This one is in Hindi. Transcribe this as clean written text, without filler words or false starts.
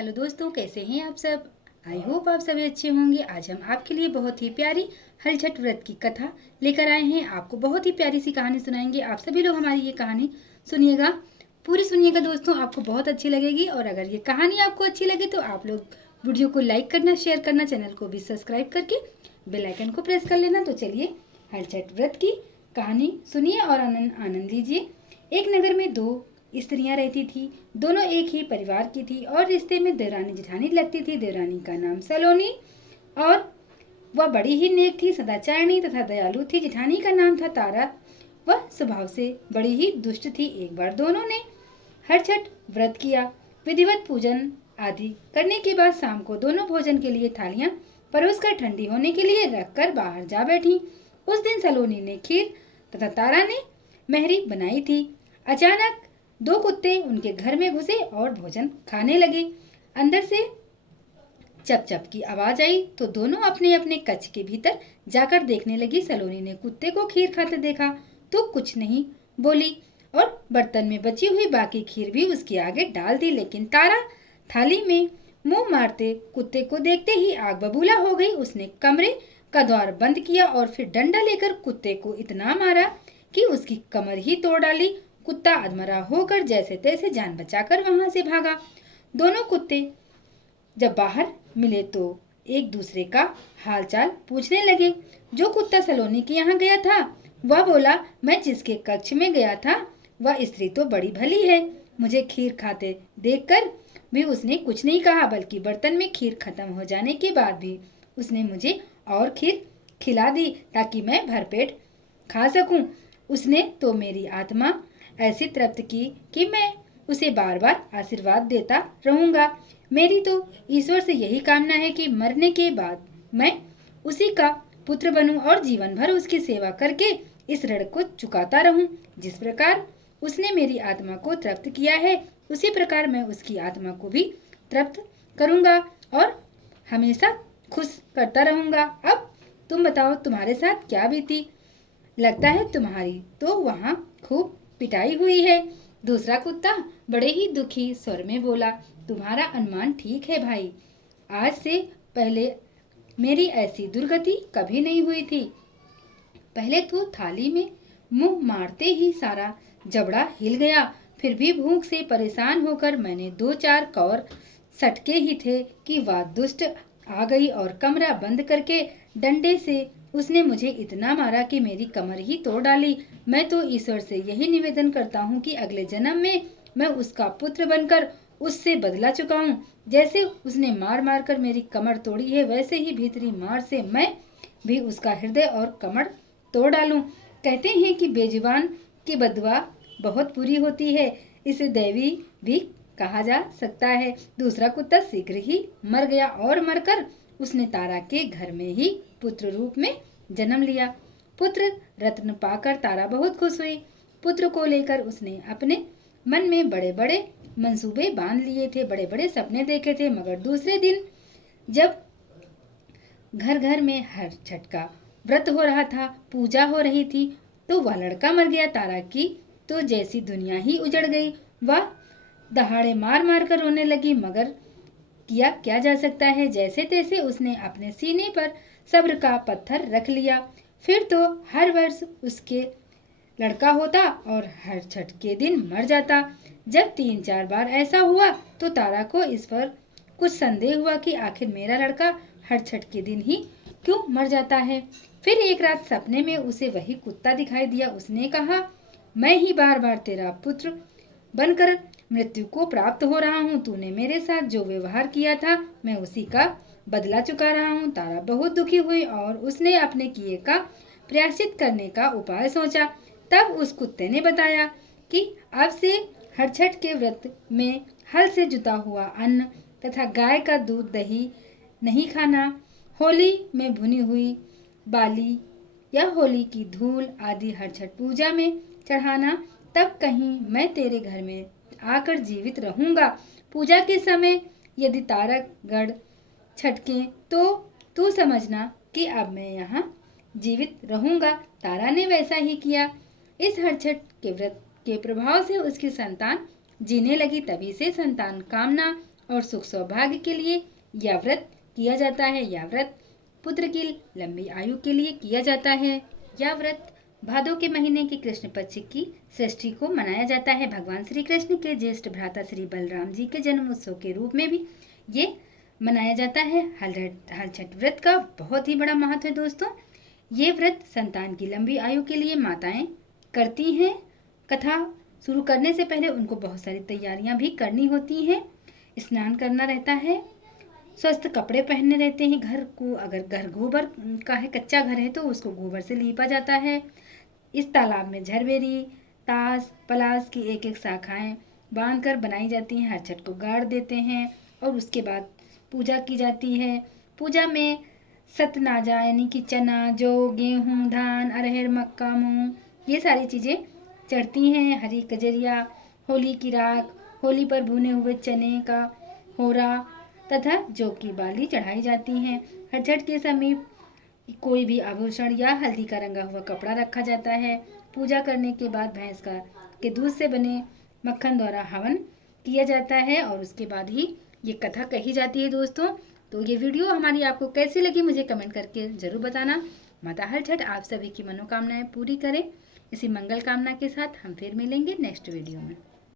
हेलो दोस्तों, कैसे हैं आप सब। आई होप आप सभी अच्छे होंगे। आज हम आपके लिए बहुत ही प्यारी हलछठ व्रत की कथा लेकर आए हैं। आपको बहुत ही प्यारी सी कहानी सुनाएंगे। आप सभी लोग हमारी ये कहानी सुनिएगा, पूरी सुनिएगा दोस्तों, आपको बहुत अच्छी लगेगी। और अगर ये कहानी आपको अच्छी लगे तो आप लोग वीडियो को लाइक करना, शेयर करना, चैनल को भी सब्सक्राइब करके बेल आइकन को प्रेस कर लेना। तो चलिए हलछठ व्रत की कहानी सुनिए और आनंद लीजिए। एक नगर में दो स्त्रियां रहती थी। दोनों एक ही परिवार की थी और रिश्ते में देवरानी जेठानी लगती थी। देवरानी का नाम सलोनी और वह बड़ी ही नेक थी, सदाचारिणी तथा दयालु थी। जेठानी का नाम था तारा, वह स्वभाव से बड़ी ही दुष्ट थी। एक बार दोनों ने हर व्रत किया। विधिवत पूजन आदि करने के बाद शाम को दोनों भोजन के लिए थालियां परोसकर ठंडी होने के लिए रखकर बाहर जा बैठी। उस दिन सलोनी ने खीर तथा तारा ने मेहरी बनाई थी। अचानक दो कुत्ते उनके घर में घुसे और भोजन खाने लगे। अंदर से चप चप की आवाज आई तो दोनों अपने अपने कक्ष के भीतर जाकर देखने लगी। सलोनी ने कुत्ते को खीर खाते देखा तो कुछ नहीं बोली और बर्तन में बची हुई बाकी खीर भी उसके आगे डाल दी। लेकिन तारा थाली में मुंह मारते कुत्ते को देखते ही आग बबूला हो गई। उसने कमरे का द्वार बंद किया और फिर डंडा लेकर कुत्ते को इतना मारा कि उसकी कमर ही तोड़ डाली। कुत्ता अधमरा होकर जैसे तैसे जान बचाकर वहां से भागा। दोनों कुत्ते जब बाहर मिले तो एक दूसरे का हालचाल पूछने लगे। जो कुत्ता सलोनी के यहाँ गया था वह बोला, मैं जिसके कक्ष में गया था वह स्त्री तो बड़ी भली है। मुझे खीर खाते देखकर भी उसने कुछ नहीं कहा, बल्कि बर्तन में खीर खत्म हो जाने के बाद भी उसने मुझे और खीर खिला दी ताकि मैं भरपेट खा सकूं। उसने तो मेरी आत्मा ऐसी तृप्त की कि मैं उसे बार बार आशीर्वाद देता रहूंगा। मेरी तो ईश्वर से यही कामना है कि मरने के बाद मैं उसी का पुत्र बनूं और जीवन भर उसकी सेवा करके इस ऋण को चुकाता रहूं। जिस प्रकार उसने मेरी आत्मा को तृप्त किया है उसी प्रकार मैं उसकी आत्मा को भी तृप्त करूंगा और हमेशा खुश करता रहूंगा। अब तुम बताओ तुम्हारे साथ क्या बीती। लगता है तुम्हारी तो वहाँ खूब पिटाई हुई है। दूसरा कुत्ता बड़े ही दुखी स्वर में बोला, तुम्हारा अनुमान ठीक है भाई। आज से पहले मेरी ऐसी दुर्गति कभी नहीं हुई थी। पहले तो थाली में मुंह मारते ही सारा जबड़ा हिल गया। फिर भी भूख से परेशान होकर मैंने दो चार कौर सटके ही थे कि वह दुष्ट आ गई और कमरा बंद करके डंडे से उसने मुझे इतना मारा कि मेरी कमर ही तोड़ डाली। मैं तो ईश्वर से यही निवेदन करता हूँ कि अगले जन्म में मैं उसका पुत्र बनकर उससे बदला चुकाऊं। जैसे उसने मार मार कर मेरी कमर तोड़ी है वैसे ही भीतरी मार से मैं भी उसका हृदय और कमर तोड़ डालूं। कहते हैं कि बेजुबान की बददुआ बहुत बुरी होती है, इसे दैवी भी कहा जा सकता है। दूसरा कुत्ता शीघ्र ही मर गया और मरकर उसने तारा के घर में ही पुत्र रूप में जन्म लिया। पुत्र रत्न पाकर तारा बहुत खुश हुई। पुत्र को लेकर उसने अपने मन में बड़े बड़े मंसूबे बांध लिए थे, बड़े बड़े सपने देखे थे। मगर दूसरे दिन जब घर घर में हर छठ का व्रत हो रहा था, पूजा हो रही थी, तो वह लड़का मर गया। तारा की तो जैसी दुनिया ही उजड़ गई। वह दहाड़े मार मार कर रोने लगी, मगर किया क्या जा सकता है। जैसे तैसे उसने अपने सीने पर सब्र का पत्थर रख लिया। फिर तो हर वर्ष उसके लड़का होता और हर छठ के दिन मर जाता। जब 3-4 बार ऐसा हुआ तो तारा को इस पर कुछ संदेह हुआ कि आखिर मेरा लड़का हर छठ के दिन ही क्यों मर जाता है। फिर एक रात सपने में उसे वही कुत्ता दिखाई दिया। उसने कहा, मैं ही बार बार तेरा पुत्र बनकर मृत्यु को प्राप्त हो रहा हूँ। तूने मेरे साथ जो व्यवहार किया था मैं उसी का बदला चुका रहा हूँ। तारा बहुत दुखी हुई और उसने अपने किए का प्रायश्चित करने का उपाय सोचा। तब उस कुत्ते ने बताया कि अब से हर छठ के व्रत में हल से जुता हुआ अन्न तथा गाय का दूध दही नहीं खाना, होली में भुनी हुई बाली या होली की धूल आदि हर छठ पूजा में चढ़ाना। तब कहीं मैं तेरे घर में आकर जीवित रहूंगा। पूजा के समय यदि तारक गढ़ छटके तो तू समझना कि अब मैं यहाँ जीवित रहूंगा। तारा ने वैसा ही किया। इस हर छठ के व्रत के प्रभाव से उसकी संतान जीने लगी। तभी से संतान कामना और सुख सौभाग्य के लिए यह व्रत किया जाता है। यह व्रत पुत्र की लंबी आयु के लिए किया जाता है। यह व्रत भादो के महीने की कृष्ण पक्ष की षष्ठी को मनाया जाता है। भगवान श्री कृष्ण के ज्येष्ठ भ्राता श्री बलराम जी के जन्म उत्सव के रूप में भी ये मनाया जाता है। हल छठ व्रत का बहुत ही बड़ा महत्व है दोस्तों। ये व्रत संतान की लंबी आयु के लिए माताएं करती हैं। कथा शुरू करने से पहले उनको बहुत सारी तैयारियां भी करनी होती हैं। स्नान करना रहता है, स्वस्थ कपड़े पहनने रहते हैं। घर को अगर घर गोबर का है, कच्चा घर है तो उसको गोबर से लीपा जाता है। इस तालाब में झरबेरी, ताश, पलाश की एक एक शाखाएं बांधकर बनाई जाती हैं। हर छठ को गाड़ देते हैं और उसके बाद पूजा की जाती है। पूजा में सतनाजा यानी कि चना, जौ, गेहूँ, धान, अरहर, मक्का, मूंग ये सारी चीज़ें चढ़ती हैं। हरी कजरिया, होली की राख, होली पर भुने हुए चने का होरा तथा जौ की बाली चढ़ाई जाती हैं। हर छठ के समीप कोई भी आभूषण या हल्दी का रंगा हुआ कपड़ा रखा जाता है। पूजा करने के बाद भैंस के दूध से बने मक्खन द्वारा हवन किया जाता है और उसके बाद ही ये कथा कही जाती है दोस्तों। तो ये वीडियो हमारी आपको कैसी लगी मुझे कमेंट करके ज़रूर बताना। माता हर छठ आप सभी की मनोकामनाएं पूरी करें। इसी मंगल कामना के साथ हम फिर मिलेंगे नेक्स्ट वीडियो में।